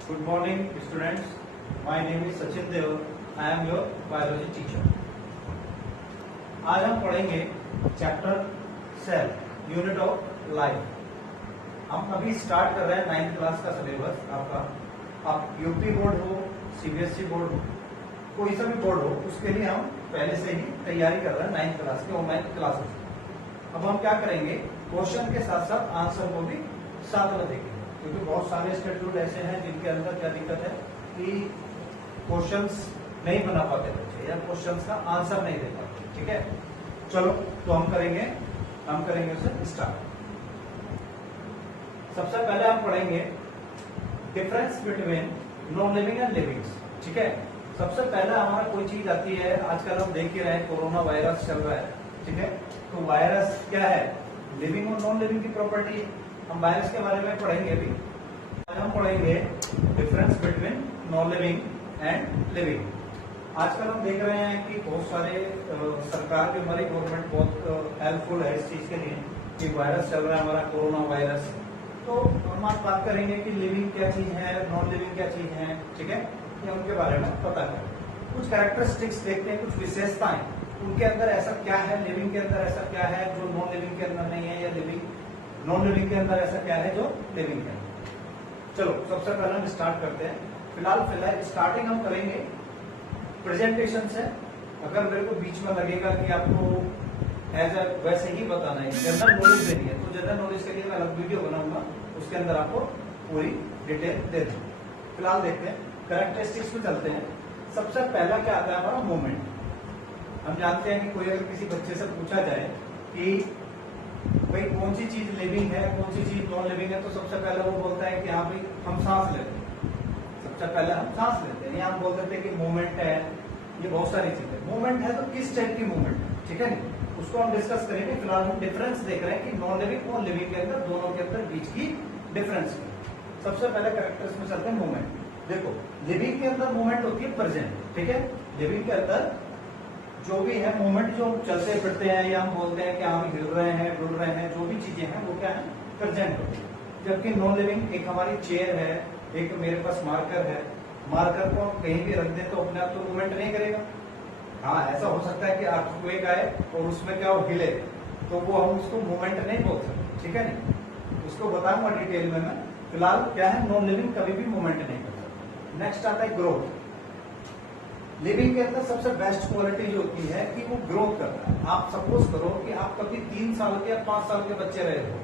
Good morning, students. My name is Sachin Dev. I am your biology teacher. आज हम पढ़ेंगे chapter cell, unit of life. हम अभी start कर रहे हैं 9th क्लास का सिलेबस आपका। आप यूपी बोर्ड हो, सीबीएसई बोर्ड हो, कोई सा भी बोर्ड हो, उसके लिए हम पहले से ही तैयारी कर रहे हैं 9th क्लास के ऑनलाइन क्लासेस। अब हम क्या करेंगे, क्वेश्चन के साथ साथ आंसर को भी साथ में देखेंगे, क्योंकि बहुत सारे स्टूडेंट ऐसे हैं जिनके अंदर क्या दिक्कत है कि क्वेश्चंस नहीं बना पाते बच्चे, या क्वेश्चंस का आंसर नहीं दे पाते। ठीक है, चलो तो हम करेंगे उसे स्टार्ट। सबसे पहले हम पढ़ेंगे difference between non living and living. ठीक है, सबसे पहला हमारा कोई चीज आती है, आजकल हम देख ही रहे हैं कोरोना वायरस चल रहा है। ठीक है, तो वायरस क्या है, लिविंग और नॉन लिविंग की प्रॉपर्टी। हम वायरस के बारे में पढ़ेंगे अभी। आज हम पढ़ेंगे difference between non living and living. आजकल हम देख रहे हैं कि बहुत सारे सरकार की, हमारी गवर्नमेंट बहुत हेल्पफुल है इस चीज के लिए कि वायरस चल रहा है हमारा कोरोना वायरस। तो हम आज बात करेंगे कि लिविंग क्या चीज है, नॉन लिविंग क्या चीज है। ठीक है, ये उनके बारे में पता करें। कुछ कैरेक्टरिस्टिक्स देखते हैं, कुछ विशेषताएं उनके अंदर ऐसा क्या है, लिविंग के अंदर ऐसा क्या है जो नॉन लिविंग के अंदर नहीं है, या नॉन लिविंग के अंदर ऐसा क्या है जो लिविंग के अंदर। चलो सबसे पहले हम स्टार्ट करते हैं। फिलहाल स्टार्टिंग हम करेंगे प्रेजेंटेशन से। अगर मेरे को बीच में लगेगा कि आपको एज ए वैसे ही बताना है, जनरल नॉलेज देनी है, तो जनरल नॉलेज के लिए मैं अलग वीडियो बनाऊंगा, उसके अंदर आपको पूरी डिटेल दे दूंगा। फिलहाल देखते हैं कैरेक्टरिस्टिक्स में चलते हैं। सबसे पहला क्या आता है हमारा मूवमेंट। हम जानते हैं कि कोई अगर किसी बच्चे से पूछा जाए कि भाई कौन सी चीज लिविंग है, कौन सी चीज नॉन लिविंग है, तो सबसे पहले वो बोलता है कि हाँ भाई हम सांस लेते हैं। सबसे पहले हम सांस लेते हैं, या हम बोल देते हैं कि मूवमेंट है। ये बहुत सारी चीजें मूवमेंट है, तो किस टाइप की मूवमेंट है, ठीक है, उसको हम डिस्कस करेंगे। फिलहाल हम डिफरेंस देख रहे हैं कि नॉन लिविंग और लिविंग के अंदर, दोनों के अंदर बीच की डिफरेंस है। सबसे पहले कैरेक्टर्स में चलते हैं मूवमेंट। देखो लिविंग के अंदर मूवमेंट होती है प्रेजेंट। ठीक है, लिविंग के अंदर जो भी है मूवमेंट, जो चलते फिरते हैं, या हम बोलते हैं कि हम हिल रहे हैं, डुल रहे हैं, जो भी चीजें हैं वो क्या है, प्रेजेंट होती है। जबकि नॉन लिविंग, एक हमारी चेयर है, एक मेरे पास मार्कर है, मार्कर को हम कहीं भी रख दें तो अपने आप तो मूवमेंट नहीं करेगा। हाँ, ऐसा हो सकता है कि अर्थक्वेक आए और उसमें क्या हो, हिले, तो वो हम उसको मूवमेंट नहीं बोल सकते। ठीक है, नहीं, उसको बताऊंगा डिटेल में मैं। फिलहाल क्या है, नॉन लिविंग कभी भी मूवमेंट नहीं कर सकता। नेक्स्ट आता है ग्रोथ। लिविंग के अंदर सबसे बेस्ट क्वालिटी जो होती है कि वो ग्रोथ करता है। आप सपोज करो कि आप कभी 3 साल के या 5 साल के बच्चे रहे हो,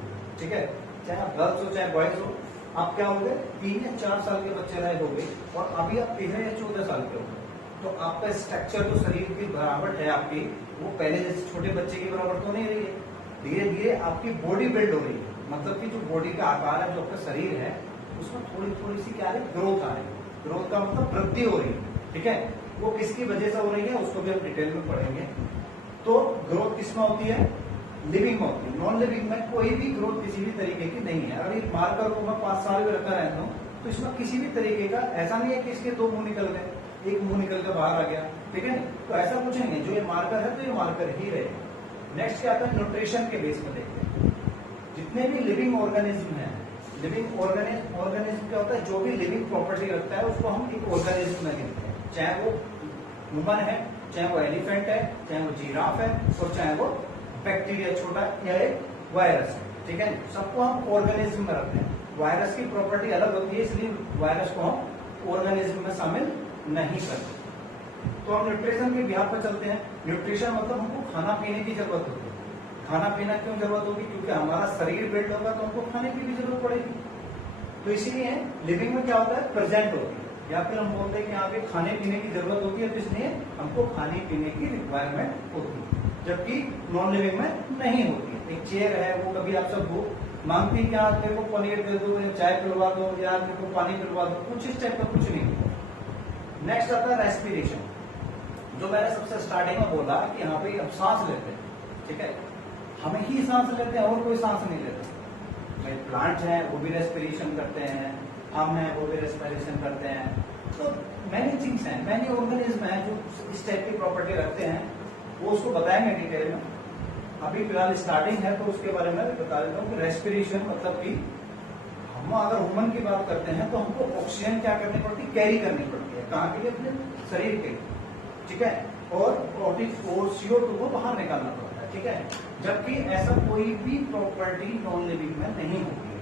ठीक है, चाहे आप गर्ल्स हो चाहे बॉयज हो, आप क्या होंगे, 3 या 4 साल के बच्चे रहे होंगे, और अभी आप 13 या 14 साल के होंगे, तो आपका स्ट्रक्चर जो शरीर की बनावट है आपकी, वो पहले जैसे छोटे बच्चे की बनावट तो नहीं रही है। धीरे धीरे आपकी बॉडी बिल्ड हो रही है, मतलब कि जो बॉडी का आकार है, जो आपका शरीर है, उसमें थोड़ी थोड़ी सी क्या है, ग्रोथ आ रही है। ग्रोथ का मतलब वृद्धि हो रही है। ठीक है, वो किसकी वजह से हो रही है उसको भी हम डिटेल में पढ़ेंगे। तो ग्रोथ किसमें होती है, लिविंग में होती है। नॉन लिविंग में कोई भी ग्रोथ किसी भी तरीके की नहीं है। अगर एक मार्कर को मैं 5 साल में रखा रहता हूँ, तो इसमें किसी भी तरीके का ऐसा नहीं है कि इसके 2 मुंह निकल गए, एक मुंह निकल कर बाहर आ गया। ठीक है, तो ऐसा कुछ नहीं है। जो ये मार्कर है तो ये मार्कर ही रहेगा। नेक्स्ट क्या आता है, न्यूट्रिशन के बेस में देखते हैं। जितने भी लिविंग ऑर्गेनिज्म है, लिविंग ऑर्गेनिज्म क्या होता है, जो भी लिविंग प्रॉपर्टी रखता है उसको हम एक ऑर्गेनिज्म में गिनते हैं। चाहे वो ह्यूमन है, चाहे वो एलिफेंट है, चाहे वो जिराफ है, और चाहे वो बैक्टीरिया छोटा या एक वायरस है। ठीक है, सबको हम ऑर्गेनिज्म में रखते हैं। वायरस की प्रॉपर्टी अलग होती है, इसलिए वायरस को हम ऑर्गेनिज्म में शामिल नहीं करते। तो हम न्यूट्रिशन के बिहार पर चलते हैं। न्यूट्रिशन मतलब हमको खाना पीने की जरूरत होती है। खाना पीना क्यों जरूरत होगी, क्योंकि हमारा शरीर बिल्ड होगा तो हमको खाने की भी जरूरत पड़ेगी। तो इसीलिए लिविंग में क्या होता है, प्रेजेंट होती है, या फिर हम बोलते हैं कि यहाँ पे खाने पीने की जरूरत होती है, तो इसलिए हमको खाने पीने की रिक्वायरमेंट होती है, जबकि नॉन लिविंग में नहीं होती है। एक चेयर है, वो कभी आप सब मांगती है कि आज मेरे को पनीर दे दो, या चाय पिलवा दो, या आज मेरे को पानी पिलवा दो, कुछ इस टाइप का कुछ नहीं होता। नेक्स्ट आता है रेस्पिरेशन, जो मैंने सबसे स्टार्टिंग में बोला कि यहाँ पे हम सांस लेते हैं। ठीक है, हमें ही सांस लेते हैं और कोई सांस नहीं लेता। प्लांट है वो भी रेस्पिरेशन करते हैं, हम है वो भी रेस्पिरेशन करते हैं। तो मैनी थिंग्स हैं, मैनी ऑर्गेनिज्म हैं जो इस टाइप की प्रॉपर्टी रखते हैं, वो उसको बताएंगे डिटेल में। अभी फिलहाल स्टार्टिंग है तो उसके बारे में बता देता हूँ कि रेस्पिरेशन मतलब कि हम अगर ह्यूमन की बात करते हैं तो हमको ऑक्सीजन क्या करनी पड़ती है, कैरी करनी पड़ती है, कहाँ के लिए, अपने शरीर के लिए, ठीक है, और CO2 को बाहर निकालना पड़ता है, ठीक है। जबकि ऐसा कोई भी प्रॉपर्टी नॉन लिविंग में नहीं होती है।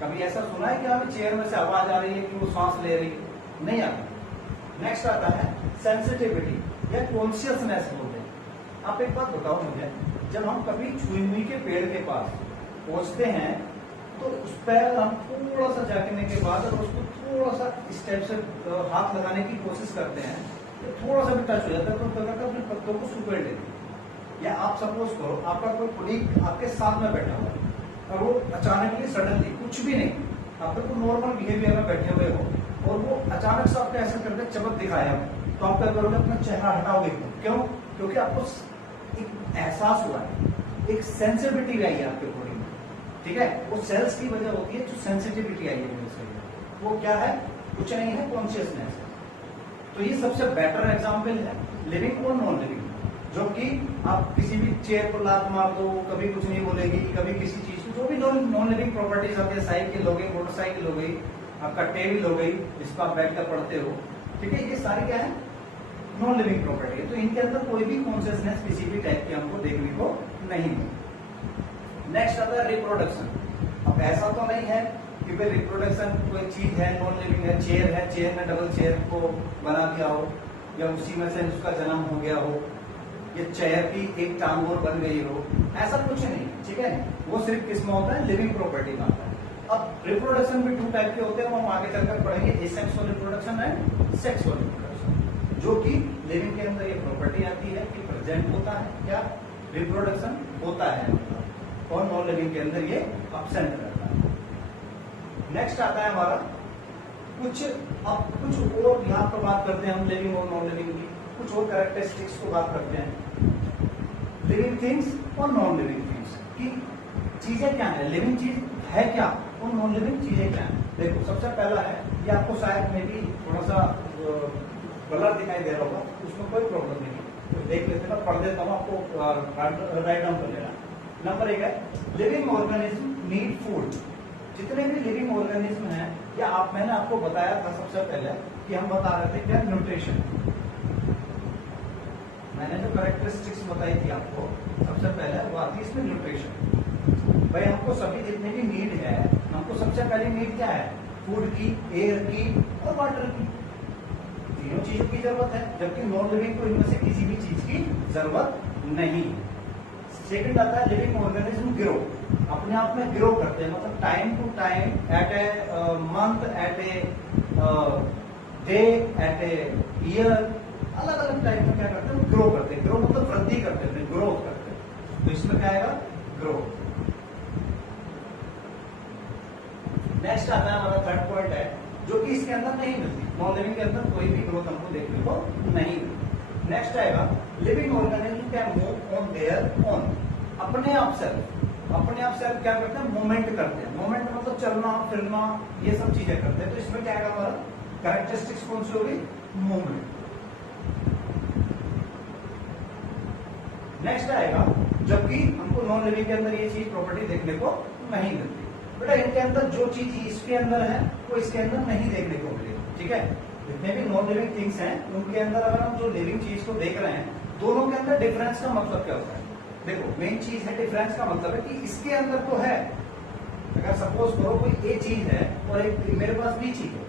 कभी ऐसा सुना है कि हमें चेयर में से आवाज आ रही है कि वो सांस ले रही है? नहीं आती। नेक्स्ट आता है सेंसिटिविटी या कॉन्शियसनेस बोलते हैं। आप एक बात बताओ मुझे, जब हम कभी छुई के पेड़ के पास पहुंचते हैं तो उस पर हम थोड़ा सा झांकने के बाद और उसको थोड़ा सा स्टेप से हाथ लगाने की कोशिश करते हैं, तो थोड़ा सा भी टच हो जाता है तो अपने पत्तों को सुपेड़ लेते हैं। या आप सपोज करो आपका कोई कोलीग आपके साथ में बैठा हुआ है और वो अचानक सडनली कुछ भी नहीं, आप तो नॉर्मल बिहेवियर में बैठे हुए हो और वो अचानक से आपको ऐसा करके चमक दिखाया, तो आप क्या करोगे, अपना चेहरा हटाओगे। क्यों? क्योंकि आपको एक एहसास हुआ है, एक सेंसिटिविटी आई है आपके बॉडी में, ठीक है। वो सेल्स की वजह होती है जो सेंसिटिविटी आई है वो क्या है, कुछ नहीं है, कॉन्शियसनेस है। तो ये सबसे बेटर एग्जाम्पल है लिविंग और नॉन लिविंग, जो कि आप किसी भी चेयर पर लात मार दो, कभी कुछ नहीं बोलेगी, कभी किसी चीज जो भी नॉन लिविंग प्रॉपर्टीज आती है, साइकिल हो गई, मोटरसाइकिल हो गई, आपका टेबल हो गई जिसको आप बैठ कर पढ़ते हो, ठीक है, ये सारी क्या है, नॉन लिविंग प्रॉपर्टी है। तो इनके अंदर कोई भी कॉन्शियसनेस किसी भी टाइप की हमको देखने को नहीं मिलती। नेक्स्ट आता है रिप्रोडक्शन। अब ऐसा तो नहीं है कि भाई रिप्रोडक्शन कोई चीज है नॉन लिविंग है, चेयर में डबल चेयर को बना दिया हो या उसी में से उसका जन्म हो गया हो, ये चेयर की एक टांग और बन गई हो, ऐसा कुछ नहीं, ठीक है। वो सिर्फ किसमें होता है, लिविंग प्रॉपर्टी में आता है। अब रिप्रोडक्शन भी 2 टाइप के होते हैं, हम आगे चलकर पढ़ेंगे, asexual reproduction and sexual reproduction, जो कि लिविंग के अंदर ये प्रॉपर्टी आती है कि प्रेजेंट होता है, क्या रिप्रोडक्शन होता है, और नॉन लिविंग के अंदर ये एब्सेंट रहता है। नेक्स्ट आता है हमारा कुछ और यहाँ पर बात करते हैं हम लिविंग और नॉन लिविंग की, कुछ और कैरेक्टरिस्टिक्स को बात करते हैं, लिविंग थिंग्स और नॉन लिविंग थिंग्स की चीजें क्या है, लिविंग चीज है क्या और नॉन लिविंग चीजें क्या है। देखो सबसे पहला है, ये आपको शायद में भी थोड़ा सा ब्लर दिखाई दे रहा होगा, उसमें कोई प्रॉब्लम नहीं, तो देख लेते हैं, पढ़ देता हूँ आपको, राइट डाउन कर लेना। नंबर 1 है लिविंग ऑर्गेनिज्म नीड फूड। जितने भी लिविंग ऑर्गेनिज्म हैं, या मैंने आपको बताया था सबसे पहले कि हम बता रहे थे क्या, न्यूट्रिशन। मैंने जो कैरेक्टरिस्टिक्स बताई थी आपको सबसे पहले वो आती है इसमें न्यूट्रिशन। भाई हमको सभी जितने भी नीड है, हमको सबसे पहले नीड क्या है, फूड की, एयर की और वाटर की, तीनों चीजों की जरूरत है, जबकि नॉन लिविंग को इनमें से किसी भी चीज की जरूरत नहीं है। सेकंड आता है लिविंग ऑर्गेनिज्म ग्रो, अपने आप में ग्रो करते हैं, मतलब time to time, at a month, at a day, at a year, अलग अलग टाइप में क्या करते हैं, ग्रो करते हैं। ग्रो मतलब वृद्धि करते हैं, ग्रोथ करते हैं, तो इसमें क्या आएगा, ग्रो। नेक्स्ट आता है हमारा थर्ड पॉइंट है, जो कि इसके अंदर नहीं मिलती, नॉन लिविंग के अंदर कोई भी ग्रोथ हमको देखने को नहीं मिलती। नेक्स्ट आएगा living organism can move on their own, अपने आप से क्या करते हैं, मूवमेंट करते हैं। मूवमेंट मतलब चलना फिरना, ये सब चीजें करते हैं। तो इसमें क्या आएगा हमारा कैरेक्टरिस्टिक्स कौन सी होगी, मूवमेंट। नेक्स्ट आएगा, जबकि हमको नॉन लिविंग के अंदर ये चीज प्रॉपर्टी देखने को नहीं मिलती। बेटा इनके अंदर जो चीज इसके अंदर है वो इसके अंदर नहीं देखने को मिलेगी, ठीक है। जितने भी नॉन लिविंग थिंग्स हैं उनके अंदर अगर हम जो लिविंग चीज को देख रहे हैं, दोनों के अंदर डिफरेंस का मतलब क्या होता है। देखो मेन चीज है, डिफरेंस का मतलब है कि इसके अंदर तो है, अगर सपोज करो कोई ए चीज है और एक मेरे पास बी चीज है,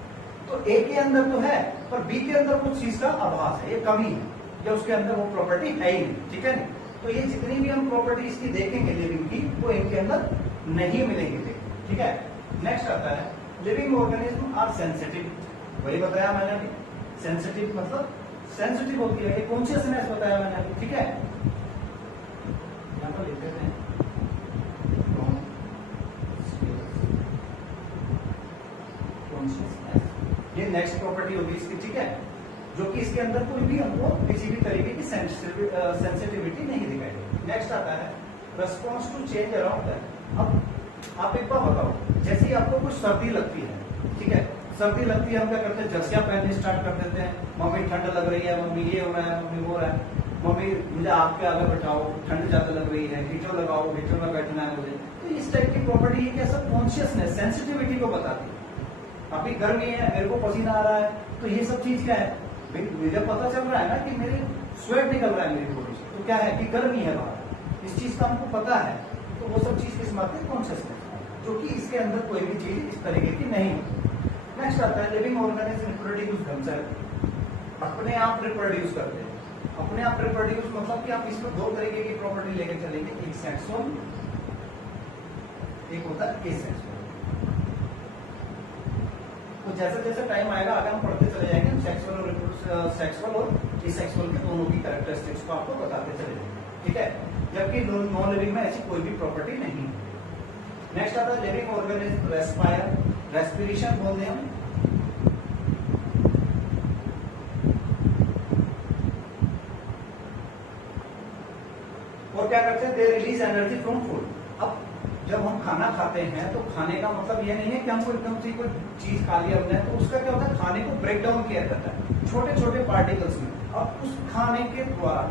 तो ए के अंदर तो है पर बी के अंदर कुछ चीज का आभास है, ये कमी है, या उसके अंदर वो प्रॉपर्टी है ही नहीं, ठीक है। तो ये जितनी भी हम प्रॉपर्टी इसकी देखेंगे लिविंग की, वो इनके अंदर नहीं मिलेंगी, ठीक है। नेक्स्ट आता है लिविंग ऑर्गेनिज्म आर सेंसिटिव, वही बताया मैंने अभी, सेंसिटिव मतलब सेंसिटिव होती है, कॉन्शियसनेस बताया मैंने अभी, ठीक है। यहाँ पर लिख देते हैं कॉन्शियसनेस, ये नेक्स्ट प्रॉपर्टी होगी इसकी, ठीक है, जो कि इसके अंदर कोई भी हमको किसी भी तरीके की सेंसिटिविटी नहीं दिखाई देगी। नेक्स्ट आता है response to change around that. अब आप एक बार बताओ, जैसे ही आपको कुछ सर्दी लगती है, ठीक है, सर्दी लगती है, हम क्या करते हैं, जर्सियां पहनने स्टार्ट कर देते हैं, मम्मी ठंड लग रही है, मम्मी ये हो रहा है, मम्मी वो हो रहा है, मम्मी मुझे आपके आगे बैठाओ, ठंड ज्यादा लग रही है, हीटर लगाओ, हीटर में बैठना है मुझे, तो इस टाइप की प्रॉपर्टी ये क्या सब कॉन्शियसनेस सेंसिटिविटी को बताती है। अभी गर्मी है, मेरे को पसीना आ रहा है, तो ये सब चीज क्या है, मुझे पता चल रहा है ना कि मेरे स्वेट निकल रहा है मेरी बॉडी से, तो क्या है कि गर्मी है बाहर, इस चीज का हमको पता है। तो वो सब चीज किस बात है, कॉन्शियसनेस, जो कि इसके अंदर कोई भी चीज इस तरीके की नहीं होती। नेक्स्ट आता है लिविंग ऑर्गेनिज्म रिप्रोड्यूस देमसेल्फ, अपने आप रिप्रोड्यूस करते हैं। अपने आप रिप्रोड्यूस मतलब कि आप इसमें दो तरीके की प्रॉपर्टी लेके चलेंगे, एक सेक्सुअल, एक होता है एसेक्सुअल। तो जैसे जैसे टाइम आएगा आगे हम पढ़ते चले जाएंगे, सेक्सुअल और एसेक्सुअल के दोनों की कैरेक्टरिस्टिक्स को आपको बताते चले जाएंगे, ठीक है। जबकि नॉन लिविंग में ऐसी कोई भी प्रॉपर्टी नहीं है। नेक्स्ट आता है लिविंग ऑर्गेनिज्म रेस्पायर, रेस्पिरेशन बोलते हैं हम। और क्या करते हैं, they release energy from food. अब जब हम खाना खाते हैं तो खाने का मतलब ये नहीं है कि हमको एकदम से कोई चीज खा लिया हमने, तो उसका क्या होता है, खाने को ब्रेक डाउन किया जाता है छोटे छोटे पार्टिकल्स में। अब उस खाने के द्वारा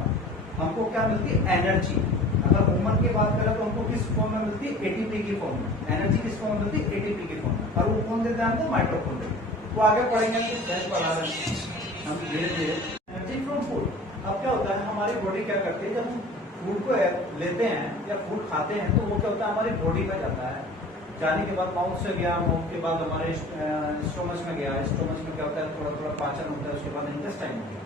हमको क्या मिलती है, एनर्जी। अगर ह्यूमन की बात करें तो हमको किस फॉर्म में मिलती है, एटीपी की फॉर्म में। एनर्जी किस फॉर्म में मिलती है, एटीपी की फॉर्म में। और वो कौन देता है हमको, माइटोकॉन्ड्रिया। तो आगे पढ़ेंगे हम धीरे धीरे। एनर्जी फ्रॉम फूड, अब क्या होता है, हमारी बॉडी क्या करती है, जब हम फूड को लेते हैं या फूड खाते हैं तो वो क्या होता है, हमारी बॉडी में जाता है। जाने के बाद माउथ से गया, माउथ के बाद हमारे स्टोमच में गया, स्टोमच में क्या होता है, थोड़ा थोड़ा पाचन होता है, उसके बाद इंटेस्टाइन में गया।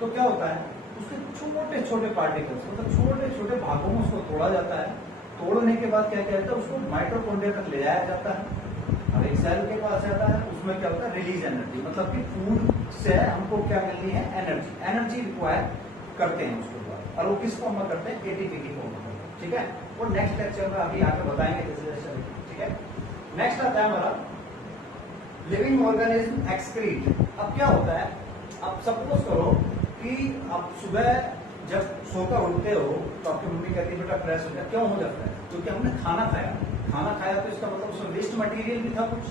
तो क्या होता है, उसके छोटे छोटे पार्टिकल्स मतलब छोटे छोटे भागों में उसको तोड़ा जाता है। तोड़ने के बाद क्या कहता है, उसको माइटोकॉन्ड्रिया तक ले जाया जाता है और एक सेल के पास जाता है। उसमें क्या होता है, रिलीज एनर्जी, मतलब कि फूड से हमको क्या मिलनी है, एनर्जी। एनर्जी रिक्वायर करते हैं उसके बाद, और वो किस फॉर्म में करते हैं, एटीपी की फॉर्म में, ठीक है। वो नेक्स्ट लेक्चर में अभी आगे बताएंगे जैसे जैसे, ठीक है। नेक्स्ट आता है हमारा लिविंग ऑर्गेनिज्म एक्सक्रीट। अब क्या होता है, अब सपोज करो कि आप सुबह जब सोकर उठते हो तो आपकी मम्मी कहती है बेटा फ्रेश हो जाए। क्यों हो जाता है, क्योंकि हमने खाना खाया। खाना खाया तो इसका मतलब उसमें वेस्ट मटेरियल भी था कुछ,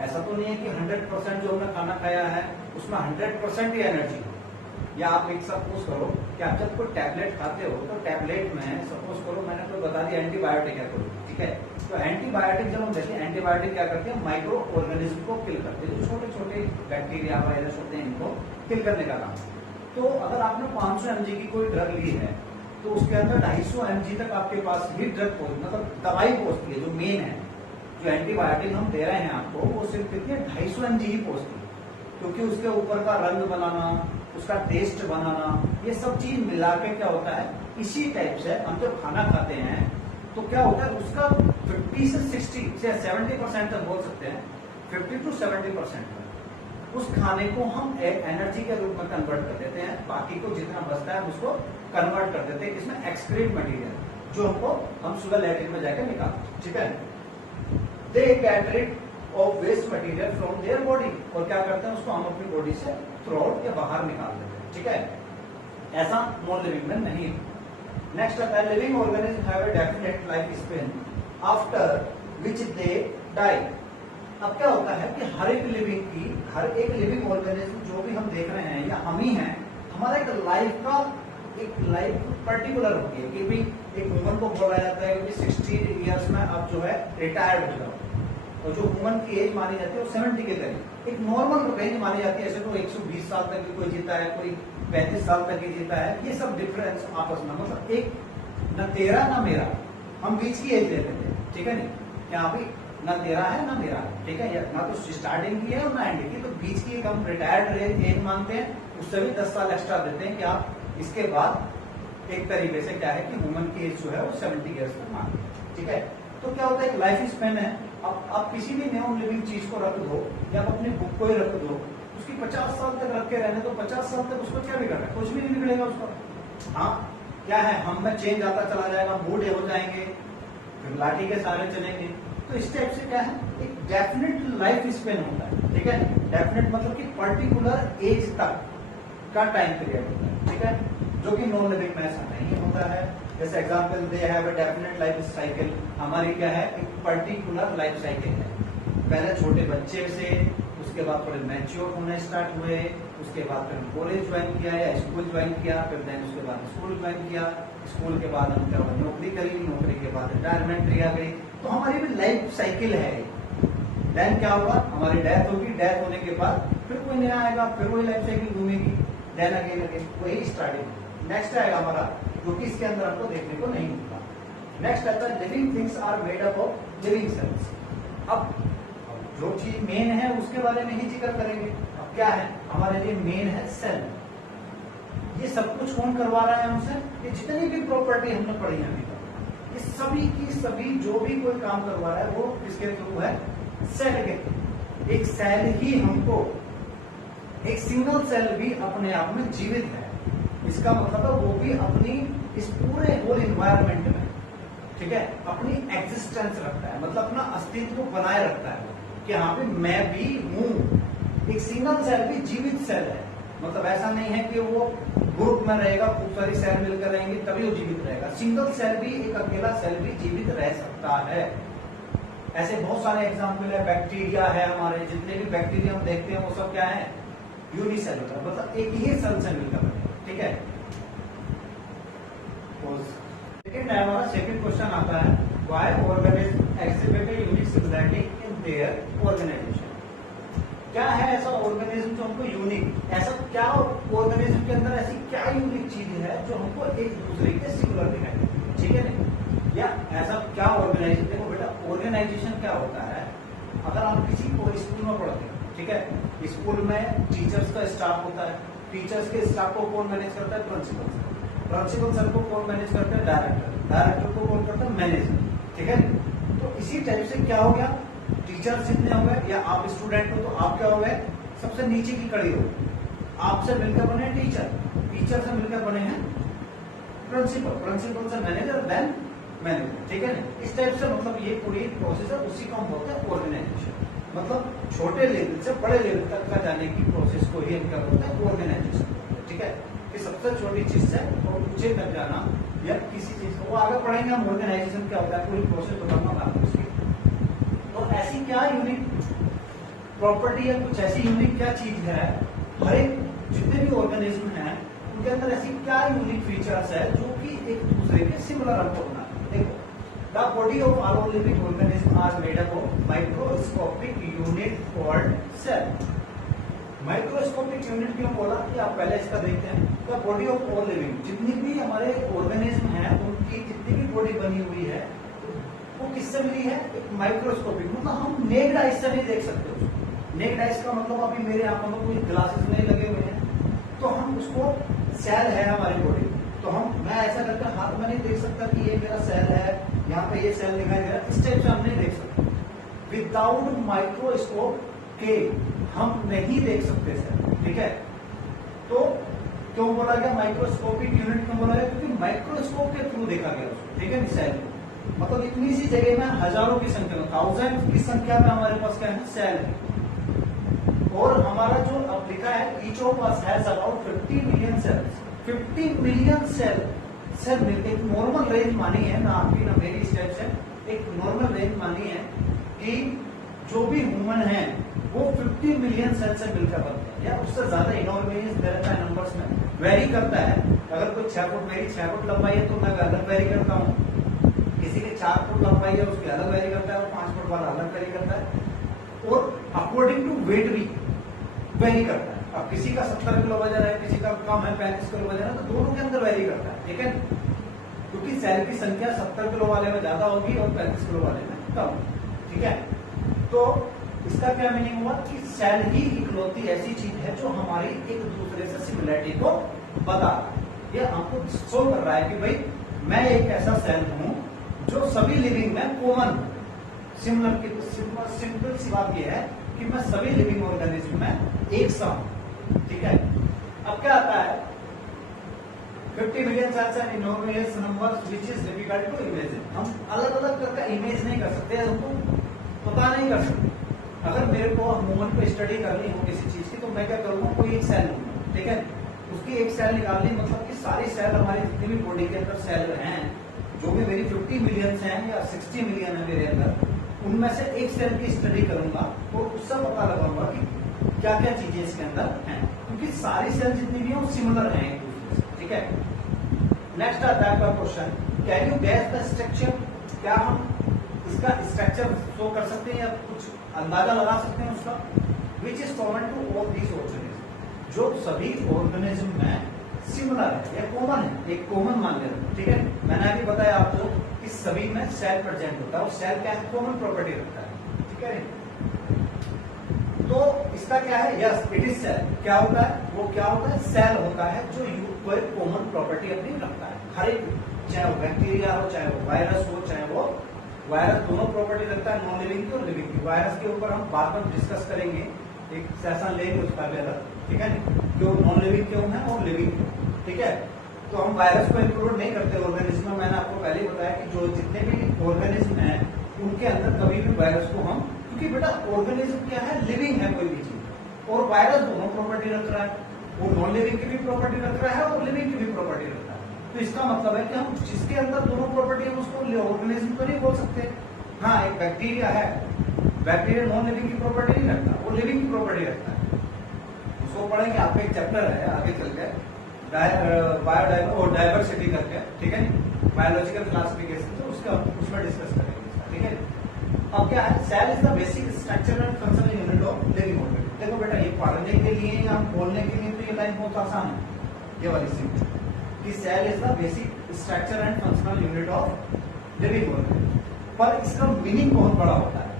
ऐसा तो नहीं है कि 100% जो हमने खाना खाया है उसमें 100% ही एनर्जी हो। या आप एक सपोज करो कि आप जब कोई टैबलेट खाते हो तो टैबलेट में सपोज करो मैंने तो बता दिया एंटीबायोटिक है कोई, ठीक है। तो एंटीबायोटिक जब हम देखते हैं, एंटीबायोटिक क्या करते हैं, माइक्रो ऑर्गेनिज्म को किल करते हैं, जो छोटे छोटे बैक्टीरिया वायरस होते हैं इनको किल करने का काम। तो अगर आपने 500 mg की कोई ड्रग ली है तो उसके अंदर 250 mg तक आपके पास ही ड्रग पहुंच, मतलब दवाई पहुंचती है। जो मेन है, जो एंटीबायोटिक हम दे रहे हैं आपको, वो सिर्फ कितनी 250 mg ही पहुंचती है, क्योंकि उसके ऊपर का रंग बनाना, उसका टेस्ट बनाना, ये सब चीज मिला के क्या होता है, इसी टाइप से हम जब खाना खाते हैं तो क्या होता है, उसका 50 से 60 से 70% तक बोल सकते हैं, 50 to 70% उस खाने को हम एनर्जी के रूप में कन्वर्ट कर देते हैं। बाकी को जितना बचता है उसको कन्वर्ट कर देते हैं इसमें एक्सक्रीट मटेरियल, जो हमको हम सुबह लैट्रिन में जाकर निकालते हैं, ठीक है। They get rid of waste material from their body, और क्या करते हैं, उसको हम अपनी बॉडी से थ्रू आउट या बाहर निकाल देते हैं, ठीक है। ऐसा नॉन लिविंग में नहीं है। नेक्स्ट आता है living organism have a definite life span after which they die. अब क्या होता है कि हर एक लिविंग ऑर्गेनिज्म जो भी हम देख रहे हैं या हम ही हैं, हमारा एक लाइफ पर्टिकुलर होती है कि भी एक ह्यूमन को बोला जाता है कि 60 इयर्स में अब जो है रिटायर्ड हो जाओ, और जो ह्यूमन की एज मानी जाती है वो 70 के करीब एक नॉर्मल रेंज मानी जाती है। ऐसे तो 120 साल तक भी कोई जीता है, कोई 35 साल तक ही जीता है। ये सब डिफरेंस आपस में, मतलब एक न तेरा ना मेरा, हम बीच की एज लेते थे, ठीक है। नहीं क्या अभी ना तेरा है ना मेरा है, ठीक है, ना तो स्टार्टिंग की है और ना एंड की, तो बीच की एक हम रिटायर्ड एज मानते हैं। उससे भी 10 साल एक्स्ट्रा देते हैं कि आप इसके बाद एक तरीके से क्या है कि ह्यूमन की एज जो है वो 70 ईयर्स तक मानते हैं, ठीक है। तो क्या होता है, एक लाइफ स्पेन है। अब आप किसी भी नॉन लिविंग चीज को रख दो या आप अपनी बुक को ही रख दो, उसकी 50 साल तक रख के रहने तो 50 साल तक उसको क्या बिगड़ रहा है, कुछ भी नहीं बिगड़ेगा उसका। हाँ क्या है, हम में चेंज आता चला जाएगा, बूढ़े हो जाएंगे, फिर लाठी के सहारे चलेंगे। तो इस टाइप से क्या है, एक डेफिनेट लाइफ स्पेन होता है, ठीक है। डेफिनेट मतलब कि पर्टिकुलर एज तक का टाइम पीरियड होता है, ठीक है, जो कि नॉन लिविंग में ऐसा नहीं होता है। जैसे example they have a definite life cycle, हमारी क्या है, एक पर्टिकुलर लाइफ साइकिल है। पहले छोटे बच्चे से, उसके बाद थोड़े मैच्योर होने स्टार्ट हुए, उसके बाद फिर कॉलेज ज्वाइन किया या स्कूल ज्वाइन किया, फिर देन उसके बाद स्कूल ज्वाइन किया, स्कूल के बाद हम क्या नौकरी करी, नौकरी के बाद रिटायरमेंट लिया गई। तो हमारी भी लाइफ साइकिल है। देन क्या होगा, हमारी डेथ होगी, डेथ होने के बाद फिर कोई नया आएगा, फिर वही लाइफ साइकिल घूमेगी, देन अगेन अगेन वही स्टार्टिंग। नेक्स्ट आएगा हमारा, जो कि इसके अंदर हमको देखने को नहीं मिलता। नेक्स्ट आता है living things are made up of living cells. अब जो चीज मेन है उसके बारे में ही जिक्र करेंगे। अब क्या है हमारे लिए मेन है सेल। ये सब कुछ कौन करवा रहा है हमसे, ये जितनी भी प्रॉपर्टी हमने पढ़ी है अभी तक, ये सभी की सभी जो भी कोई काम करवा रहा है वो किसके थ्रू है, सेल के थ्रू। एक सेल ही हमको, एक सिंगल सेल भी अपने आप में जीवित है, इसका मतलब है वो भी अपनी इस पूरे होल इन्वायरमेंट में, ठीक है, अपनी एग्जिस्टेंस रखता है, मतलब अपना अस्तित्व बनाए रखता है कि हाँ भी मैं भी हूं। एक सिंगल सेल भी जीवित सेल है, मतलब ऐसा नहीं है कि वो ग्रुप में रहेगा, खूब सारी सेल मिलकर रहेंगी तभी वो जीवित रहेगा। सिंगल सेल भी, एक अकेला सेल भी जीवित रह सकता है। ऐसे बहुत सारे एग्जाम्पल है, बैक्टीरिया है, हमारे जितने भी बैक्टीरिया हम देखते हैं वो सब क्या है, यूनिसेलुलर, मतलब एक ही सेल से मिलकर बने, ठीक है। सेकंड है हमारा, सेकंड क्वेश्चन आता है, why organism exhibit a unique similarity in their organisation. क्या है ऐसा ऑर्गेनिज्म जो हमको यूनिक, ऐसा क्या ऑर्गेनिज्म के अंदर ऐसी क्या यूनिक चीज है जो हमको एक दूसरे के सिमिलर दिखाई देती है, ठीक है ना। या ऐसा क्या ऑर्गेनाइजेशन, देखो बेटा ऑर्गेनाइजेशन क्या होता है, अगर आप किसी को स्कूल में पढ़ते हैं, ठीक है, स्कूल में टीचर्स का स्टाफ होता है, टीचर्स के स्टाफ को कौन मैनेज करता है, प्रिंसिपल सर, प्रिंसिपल सर को कौन मैनेज करता है, डायरेक्टर, डायरेक्टर को कौन करता है, मैनेजर, ठीक है। तो इसी टाइप से क्या हो गया, टीचर्स जितने हो गए या आप स्टूडेंट हो तो आप क्या हो गए, सबसे नीचे की कड़ी हो, आपसे मिलकर बने टीचर, टीचर से मिलकर बने हैं प्रिंसिपल, प्रिंसिपल से मैनेजर, देन मैनेजर, ठीक है ना। इस टाइप से मतलब ये पूरी प्रोसेस है, उसी को हम बोलते हैं ऑर्गेनाइजेशन। मतलब छोटे लेवल से बड़े लेवल तक का जाने की प्रोसेस को ही हम क्या बोलते हैं, ऑर्गेनाइजेशन, ठीक है। कि सबसे छोटी चीज से और ऊंचे तक जाना, या किसी चीज को वो आगे पढ़ेंगे हम ऑर्गेनाइजेशन क्या होता है, पूरी प्रोसेस बताऊंगा आपको उसकी। तो ऐसी क्या यूनिक प्रॉपर्टी या कुछ ऐसी यूनिक क्या चीज है, हर एक जितने भी ऑर्गेनिज्म हैं उनके अंदर ऐसी क्या यूनिक फीचर्स है जो कि एक दूसरे के सिमिलर हमको बना। देखो, the body of all living organism are made up of microscopic unit called cell. Microscopic unit क्यों बोला कि आप पहले इसका देखते हैं, the body of all living, जितनी भी हमारे ऑर्गेनिज्म हैं उनकी जितनी भी बॉडी बनी हुई है वो किससे मिली है, एक माइक्रोस्कोपिक, मतलब हम नेक्ड आइज से नहीं देख सकते उसको। नेक्ड आइज का मतलब अभी मेरे आंखों में कोई ग्लासेस नहीं लगे हुए हैं तो हम उसको, सेल है हमारी बॉडी, तो मैं ऐसा करके हाथ में नहीं देख सकता कि ये मेरा सेल है, यहाँ पे ये सेल दिखाई दे रहा है, इस टाइप से हम नहीं देख सकते। विदाउट माइक्रोस्कोप के हम नहीं देख सकते सेल, ठीक है। तो क्यों बोला गया माइक्रोस्कोपिक यूनिट, क्यों बोला गया, क्योंकि माइक्रोस्कोप के थ्रू देखा गया उसको, ठीक है, सेल, मतलब इतनी सी जगह में हजारों की संख्या में, थाउजेंड की संख्या में हमारे पास क्या है, सेल है। और हमारा जो अब लिखा है, each of us has about 50 million cells, 50 million cell मिलते, एक नॉर्मल रेंज मानी है ना आपकी ना मेरी, स्टेप से एक नॉर्मल रेंज मानी है कि जो भी ह्यूमन है वो 50 मिलियन सेल से मिलकर बनते हैं, या उससे ज्यादा इनॉर्गेनियस रहता है, नंबर्स में वेरी करता है। अगर कोई 6 फुट, मेरी 6 फुट लंबाई है तो मैं अलग वेरी करता हूँ, किसी के 4 फुट लंबाई है उसकी अलग वेरी करता है, और 5 फुट वाला अलग वेरी करता है, और अकॉर्डिंग टू वेट भी वेरी करता है। अब किसी का 70 किलो वजन है, किसी का कम है 35 किलो वजन है, तो दोनों के अंदर वेरी करता है, ठीक है, क्योंकि सेल की संख्या 70 किलो वाले में ज्यादा होगी और 35 किलो वाले में कम, ठीक है। तो इसका क्या मीनिंग हुआ कि सेल ही इकलौती ऐसी चीज है जो हमारी एक दूसरे से सिमिलरिटी को बता, ये हमको शो कर रहा है कि भाई मैं एक ऐसा सेल हूं जो सभी लिविंग में कॉमन, सिमिलर की सिंपल सी बात यह है कि मैं सभी लिविंग ऑर्गेनिज्म में एक सा हूं, ठीक है। अब क्या आता है, 50 million sales and enormous numbers which is difficult to imagine. हम अलग अलग करके इमेज नहीं कर सकते, हमको पता नहीं कर सकते। अगर मेरे को ह्यूमन को स्टडी करनी हो किसी चीज की तो मैं क्या करूंगा, कोई एक सेल लूंगा, ठीक है, उसकी एक सेल निकालनी, मतलब कि सारी सेल हमारी जितनी भी बॉडी के अंदर सेल हैं, जो भी मेरी 50 मिलियन हैं या 60 मिलियन है मेरे अंदर, उनमें से एक सेल की स्टडी करूंगा और उससे पता लगाऊंगा कि क्या क्या चीजें इसके अंदर हैं, क्योंकि सारी सेल जितनी भी है वो सिमिलर हैं एक दूसरे से, ठीक है। नेक्स्ट आता है आपका question, can you gas the structure, क्या हम इसका स्ट्रक्चर शो कर सकते हैं या कुछ अंदाजा लगा सकते हैं उसका, which is common to all these organism, जो सभी ऑर्गेनिज्म में सिमिलर है या कॉमन है, एक कॉमन मान ले रहे, ठीक है। मैंने अभी बताया आपको कि सभी में सेल प्रेजेंट होता है और सेल क्या है, कॉमन प्रॉपर्टी रखता है, ठीक है। तो इसका क्या है, यस इट इज सेल। क्या होता है, वो क्या होता है, सेल होता है जो कोई कॉमन प्रॉपर्टी अपनी रखता है, हर एक, चाहे वो बैक्टीरिया हो, चाहे वो वायरस हो, चाहे वो वायरस, दोनों प्रॉपर्टी रखता है, नॉन लिविंग की और लिविंग की। वायरस के ऊपर हम बाद में डिस्कस करेंगे, एक सेशन लेंगे उसका भी अलग, ठीक है, क्यों नॉन लिविंग क्यों है और लिविंग क्यों, ठीक है। तो हम वायरस को इंक्लूड नहीं करते ऑर्गेनिज्म में। मैंने आपको पहले ही बताया कि जो जितने भी ऑर्गेनिज्म हैं उनके अंदर कभी भी वायरस को हम, क्योंकि बेटा ऑर्गेनिज्म क्या है, लिविंग है कोई भी चीज, और वायरस दोनों प्रॉपर्टी रख रहा है, वो नॉन लिविंग की भी प्रॉपर्टी रख रहा है और लिविंग की भी प्रॉपर्टी रख रहा है। तो इसका मतलब है कि हम जिसके अंदर दोनों प्रॉपर्टी है उसको ऑर्गेनिज्म तो नहीं बोल सकते। हाँ, एक बैक्टीरिया है, बैक्टीरिया नॉन लिविंग की प्रॉपर्टी नहीं रखता, वो लिविंग की प्रॉपर्टी रखता है। उसको पढ़ेंगे, आपका एक चैप्टर है आगे चल के डायवर्सिटी करके, ठीक है, बायोलॉजिकल क्लासिफिकेशन, तो उसमें डिस्कस करेंगे, ठीक है। अब क्या है, cell is the basic structure and functional unit of living organism. देखो बेटा, ये पढ़ने के लिए या बोलने के लिए तो ये लाइन बहुत आसान है, ये वाली सीट, कि cell is the basic structure and functional unit of living organism. पर इसका मीनिंग बहुत बड़ा होता है।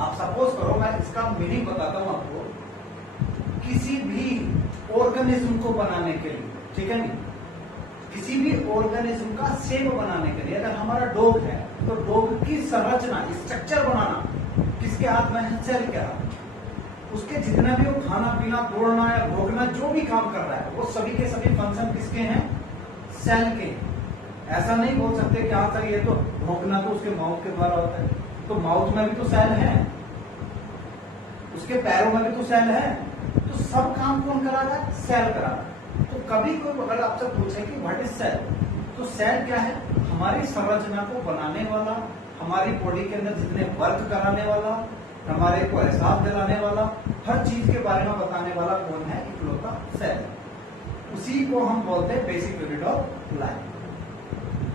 आप सपोज करो, मैं इसका मीनिंग बताता हूं आपको, किसी भी ऑर्गेनिज्म को बनाने के लिए, ठीक है नहीं, किसी भी ऑर्गेनिज्म का शेप बनाने के लिए, अगर हमारा डॉग है तो डॉग की संरचना, स्ट्रक्चर बनाना किसके हाथ में है, सेल के हाथ में। उसके जितना भी वो खाना पीना, तोड़ना या भोगना, जो भी काम कर रहा है, वो सभी के सभी फंक्शन किसके हैं, सेल के। ऐसा नहीं बोल सकते कि हाँ सर ये तो भोंकना तो उसके माउथ के द्वारा होता है, तो माउथ में भी तो सेल है, उसके पैरों में भी तो सेल है, तो सब काम कौन करा रहा है, सेल करा रहा है। तो कभी कोई अगर आपसे पूछे कि व्हाट इज सेल, तो सेल क्या है, हमारी संरचना को बनाने वाला, हमारी बॉडी के अंदर जितने वर्क कराने वाला, हमारे को एहसास दिलाने वाला, हर चीज के बारे में बताने वाला कौन है, इकलौता सेल। उसी को हम बोलते हैं बेसिक यूनिट ऑफ लाइफ,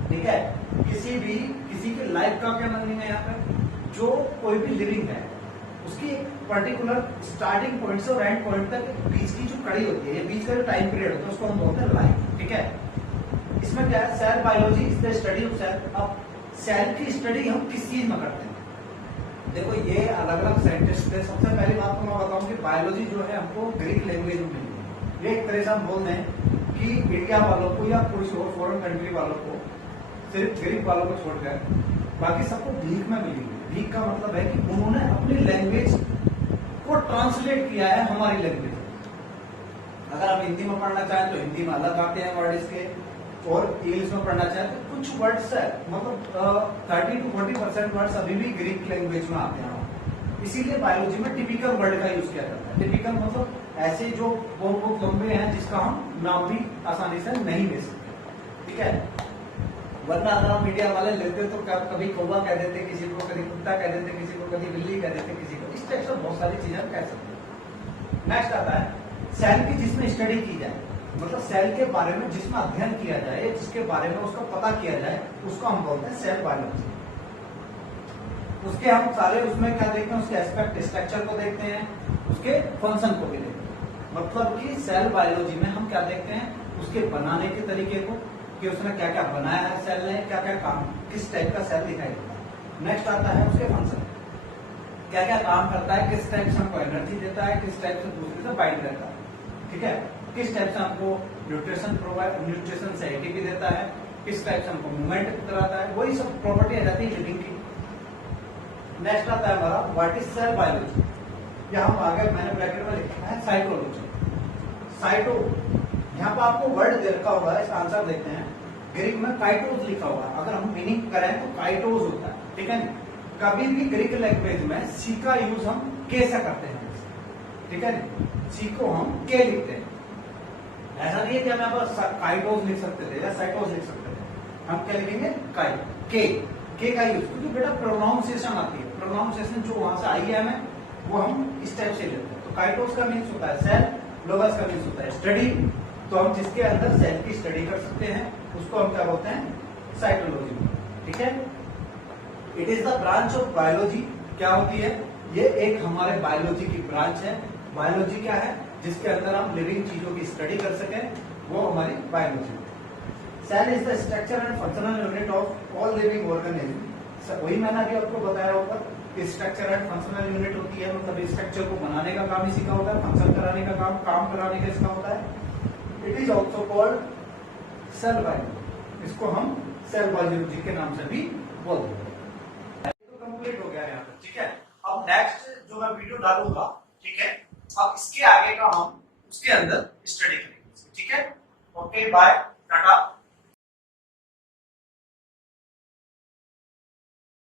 ठीक है। किसी की लाइफ का क्या मीनिंग है यहाँ पे, जो कोई भी लिविंग है उसकी एक पर्टिकुलर स्टार्टिंग पॉइंट से और एंड पॉइंट तक बीच की जो कड़ी होती है, ये बीच का जो टाइम पीरियड होता है, उसको हम बोलते हैं लाइफ, ठीक है। इसमें क्या है, cell biology is the study of cell. अब सेल की स्टडी हम किस चीज में करते हैं, देखो ये अलग अलग साइंटिस्ट है। सबसे पहली बात तो मैं बताऊं कि बायोलॉजी जो है हमको ग्रीक लैंग्वेज में मिली है। ये एक तरह से हम बोल दें कि इंडिया वालों को या कोई और फॉरेन कंट्री वालों को, सिर्फ ग्रीक वालों को छोड़कर बाकी सबको ग्रीक में मिली है। ग्रीक का मतलब है कि उन्होंने अपनी लैंग्वेज को ट्रांसलेट किया है हमारी लैंग्वेज। अगर आप हिंदी में पढ़ना चाहें तो हिंदी में अलग आते हैं वर्ड इसके, और इंग्लिश में पढ़ना चाहें तो कुछ वर्ड्स है, मतलब 30 to 40% वर्ड्स अभी भी ग्रीक लैंग्वेज में आते हैं। इसीलिए बायोलॉजी में टिपिकल वर्ड का यूज किया जाता है। टिपिकल मतलब ऐसे जो बहुत लंबे हैं जिसका हम नाम भी आसानी से नहीं ले सकते, ठीक है। वरना अगर हम मीडिया वाले लेते तो कभी कौवा कह देते किसी को, कभी कुत्ता कह देते किसी को, कभी बिल्ली कह देते किसी को, इस टाइप से बहुत सारी चीजें हम कह सकते हैं। नेक्स्ट आता है सेल की जिसमें स्टडी की जाए, मतलब सेल के बारे में जिसमें अध्ययन किया जाए, जिसके बारे में उसका पता किया जाए, उसको हम बोलते हैं सेल बायोलॉजी। उसके हम सारे उसमें क्या देखते हैं, उसके एस्पेक्ट, स्ट्रक्चर को देखते हैं, उसके फंक्शन को भी देखते हैं। मतलब कि सेल बायोलॉजी में हम क्या देखते हैं, उसके बनाने के तरीके को, कि उसने क्या क्या बनाया है सेल ने, क्या क्या काम, किस टाइप का सेल दिखाई देता है। नेक्स्ट आता है उसके फंक्शन, क्या क्या काम करता है, किस टाइप से हमको एनर्जी देता है, किस टाइप से दूसरे से बाइंड रहता है, ठीक है, किस टाइप से हमको न्यूट्रिशन प्रोवाइड, न्यूट्रिशन से एटीपी देता है, किस टाइप से हमको मूवमेंट कराता है, वही सब प्रॉपर्टी आ जाती है लिविंग की। नेक्स्ट आता है हमारा व्हाट इज सेल बायोलॉजी, या हम आगे मैंने ब्रैकेट में लिखा है साइटोलॉजी। साइटो, यहाँ पर आपको वर्ड दे रखा होगा, इसका आंसर देखते हैं। ग्रीक में काइटोस लिखा हुआ है, अगर हम मीनिंग करें तो काइटोस होता है, ठीक है। कभी भी ग्रीक लैंग्वेज में सी का यूज हम के से करते हैं, ठीक है, सी को हम के लिखते हैं। ऐसा नहीं है कि हम यहाँ पर काइटोस लिख सकते थे या साइटोस लिख सकते थे, हम क्या लिखेंगे, काई, के का यूज, क्योंकि बेटा प्रोनाउंसिएशन आती है, प्रोनाउंसिएशन जो वहां से आई है हमें, वो हम इस टाइप से लेते हैं। तो काइटोस का मीन्स होता है सेल, लोगस का मीन्स होता है स्टडी, तो हम जिसके अंदर सेल की स्टडी कर सकते हैं उसको हम क्या बोलते हैं, साइटोलॉजी, ठीक है। It is the branch of biology. क्या होती है? ये एक हमारे बायोलॉजी की ब्रांच है। बायोलॉजी क्या है? जिसके अंदर हम लिविंग चीजों की स्टडी कर सकें, वो हमारी biology. Cell is the structure and functional unit of all living organism. वही मैंने अभी आपको बताया ऊपर कि स्ट्रक्चर एंड फंक्शनल यूनिट होती है, मतलब स्ट्रक्चर को बनाने का काम इसी का होता है, फंक्शन कराने का काम कराने का इसका होता है। It is also called cell biology. इसको हम सेल बायोलॉजी के नाम से भी बोलते हैं। तो कंप्लीट हो गया यहाँ पर, ठीक है। अब नेक्स्ट जो मैं वीडियो डालूंगा, ठीक है, अब इसके आगे का हम उसके अंदर स्टडी करेंगे, ठीक है। Okay, bye, Tata.